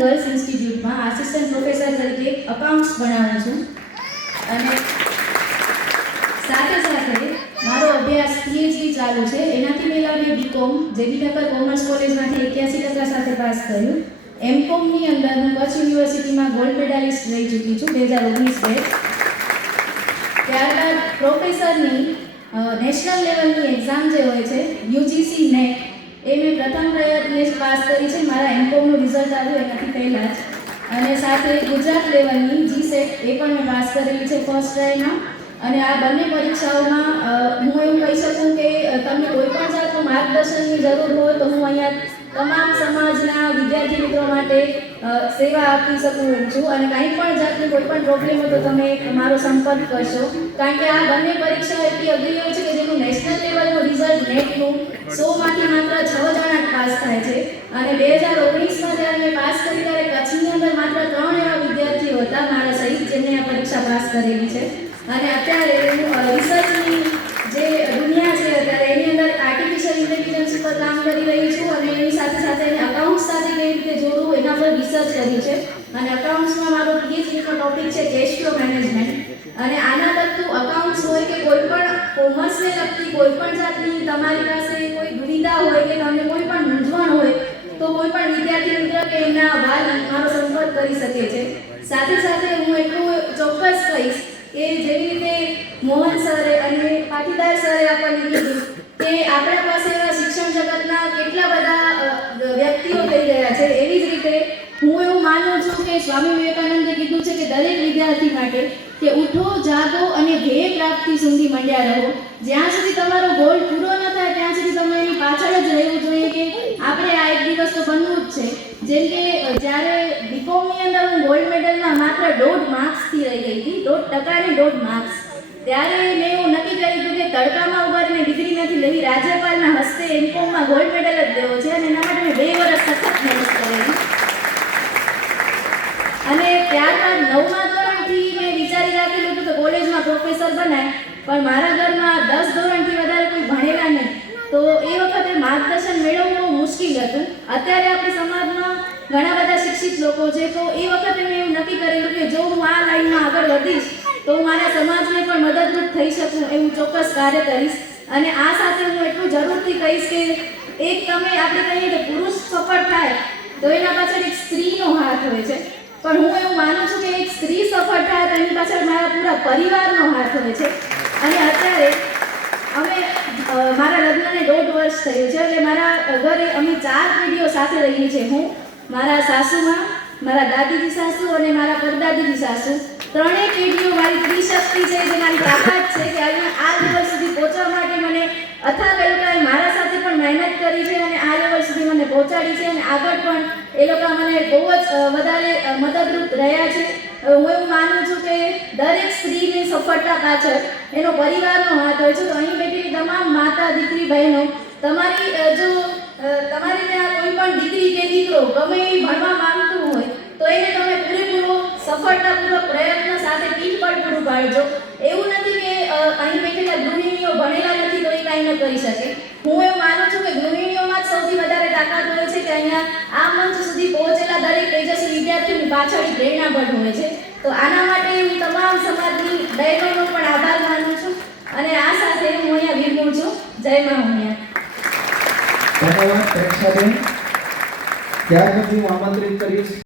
Girls ઇન્સ્ટિટ્યૂટમાં assistant professor તરીકે accounts ભણાવું છું અને સાથે સાથે મારો અભ્યાસ પીએચડી ચાલુ છે. એનાથી પહેલાં મેં બીકોમ જેબી ઠક્કર કોમર્સ કોલેજમાંથી 81% સાથે પાસ કર્યું. એમકોમની અંદર હું કચ્છ યુનિવર્સિટીમાં ગોલ્ડ મેડાલિસ્ટ રહી ચૂકી છું 2019 બેચ. ત્યારબાદ પ્રોફેસરની નેશનલ લેવલની એક્ઝામ જે હોય છે યુજીસી નેટ એ મેં પ્રથમ પ્રયત્ને જ પાસ કરી છે. મારા એમકોમનું રિઝલ્ટ આવ્યું એનાથી પહેલાં જ. અને સાથે ગુજરાત લેવલની જીસેટ એ પણ મેં પાસ કરેલી છે ફર્સ્ટ ટ્રાયમાં. અને આ બંને પરીક્ષાઓમાં હું એવું કહી શકું કે તમને કોઈ પણ જાતનું માર્ગદર્શનની જરૂર હોય તો હું અહીંયા તમામ સમાજના વિદ્યાર્થી મિત્રો માટે સેવા આપી શકું એમ છું. અને કંઈ પણ જાતની કોઈ પણ પ્રોબ્લેમ હોય તો તમે મારો સંપર્ક કરશો, કારણ કે આ બંને પરીક્ષાઓ એટલી અઘરી હોય છે કે જેનું નેશનલ લેવલનું રિઝલ્ટ નેટનું 100માંથી માત્ર 6 જણા જ પાસ થાય છે. અને 2019માં જ્યારે મેં પાસ કરી ત્યારે કચ્છની અંદર માત્ર 3 એવા વિદ્યાર્થીઓ હતા મારા સહિત જેમણે આ પરીક્ષા પાસ કરેલી છે. અને અત્યારે હું રિસર્ચની જે દુનિયા છે અત્યારે એની અંદર આર્ટિફિશિયલ ઇન્ટેલિજન્સ ઉપર કામ કરી રહી છું અને એની સાથે સાથે એને અકાઉન્ટ્સ સાથે કેવી રીતે જોડવું એના પર રિસર્ચ કરી છે. અને અકાઉન્ટ્સમાં મારો પીએચડીનો ટોપિક છે કેશ ફ્લો મેનેજમેન્ટ. અને આના લગતું અકાઉન્ટ્સ હોય કે કોઈ પણ કોમર્સને લગતી કોઈ પણ જાતની તમારી પાસે કોઈ દુવિધા હોય કે તમને કોઈ પણ મૂંઝવણ હોય તો કોઈ પણ વિદ્યાર્થી મિત્ર કે એમના વાલી મારો સંપર્ક કરી શકે છે. સાથે સાથે હું એટલું ચોક્કસ કહીશ કે જેવી રીતે મોહન સરે અને પાટીદાર સરે આપણને કીધું કે આપણા પાસે એવા શિક્ષણ જગતના કેટલા બધા વ્યક્તિઓ થઈ ગયા છે, એવી જ રીતે હું એવું માનું છું કે સ્વામી વિવેકાનંદે કીધું છે કે દરેક વિદ્યાર્થી માટે કે ઉઠો જાગો અને ધ્યેય પ્રાપ્તિ સુધી મંડ્યા રહો. જ્યાં સુધી તમારો ગોલ પૂરો ન થાય ત્યાં સુધી તમે એની પાછળ જ રહેવું જોઈએ કે આપણે આ એક દિવસ તો બનવું જ છે. જેમ કે જ્યારે બીકોમની અંદર હું ગોલ્ડ મેડલમાં માત્ર 1.5 માર્ક્સથી રહી ગઈ હતી, 1.5 માર્ક્સ, ત્યારે મેં એવું નક્કી કર્યું હતું કે તડકામાં ઉભારીને ડિગ્રી નથી લેવી, રાજ્યપાલના હસ્તે એમકોમમાં ગોલ્ડ મેડલ જ લેવો છે. અને એના માટે મેં 2 વર્ષ સખત મહેનત કરેલી. અને ત્યારબાદ 9મા ધોરણથી મેં વિચારી રાખેલું હતું કે કોલેજમાં પ્રોફેસર બનાય, પણ મારા ઘરમાં 10 ધોરણથી વધારે કોઈ ભણેલા નહીં, તો એ વખતે માર્ગદર્શન મેળવવું બહુ મુશ્કેલ હતું. અત્યારે આપણી સમાજમાં ઘણા બધા શિક્ષિત લોકો છે, તો એ વખતે મેં એવું નક્કી કરેલું કે જો હું આ લાઈનમાં આગળ વધીશ તો હું મારા સમાજને પણ મદદરૂપ થઈ શકું એવું ચોક્કસ કાર્ય કરીશ. અને આ સાથે હું એટલું જરૂરથી કહીશ કે એક તમે આપણે કહીએ કે પુરુષ સફળ થાય તો એના પાછળ એક સ્ત્રીનો હાથ હોય છે, પણ હું એવું માનું છું કે એક સ્ત્રી સફળ થાય તો એની પાછળ મારા પૂરા પરિવારનો હાથ હોય છે. અને અત્યારે અમે મારા લગ્નને 1.5 વર્ષ થયું છે, એટલે મારા ઘરે અમે 4 પેઢીઓ સાથે રહીએ છીએ. હું, મારા સાસુમાં, મારા દાદીજી સાસુ અને મારા પરદાદીજી સાસુ, 3 પેઢીઓ મારી ત્રિશક્તિ છે, જે મારી તાકાત છે કે આ લેવલ સુધી પહોંચવા માટે મને અથાગ એ લોકોએ મારા સાથે પણ મહેનત કરી છે અને આ લેવલ સુધી મને પહોંચાડી છે. અને આગળ પણ એ લોકો મને બહુ જ વધારે મદદરૂપ રહ્યા છે. હું એવું માનું છું કે દરેક સ્ત્રીની સફળતા પાછળ એનો પરિવારનો હાથ હોય છે. તો અહીં બેઠેલી તમામ માતા, દીકરી, બહેનો, તમારી જો તમારી ત્યાં કોઈ પણ દીકરી કે દીકરો ગમે એ ભણવા માંગતું હોય તો એને તમે પૂરેપૂરો સફળતાપૂર્વક પ્રયત્ન સાથે પીઠબળ પૂરું પાડજો. એવું નથી કે અહીં બેઠેલા ગૃહિણીઓ ભણેલા નથી તો એ કાંઈ ન કરી શકે. હું એવું માનું છું કે ગૃહિણીઓમાં જ સૌથી વધારે તાકાત હોય છે કે અહીંયા આ મંચ સુધી પહોંચેલા દરેક તેજસ્વી વિદ્યાર્થીઓની પાછળ પ્રેરણા પણ હોય છે. તો આના માટે હું તમામ સમાજની બહેનોનો પણ આભાર માનું છું. અને આ સાથે હું અહીંયા વિરમું છું. જય મા ઉમિયા. ધન્યવાદ પ્રેક્ષાબેન. ત્યાર પછી હું આમંત્રિત કરીશ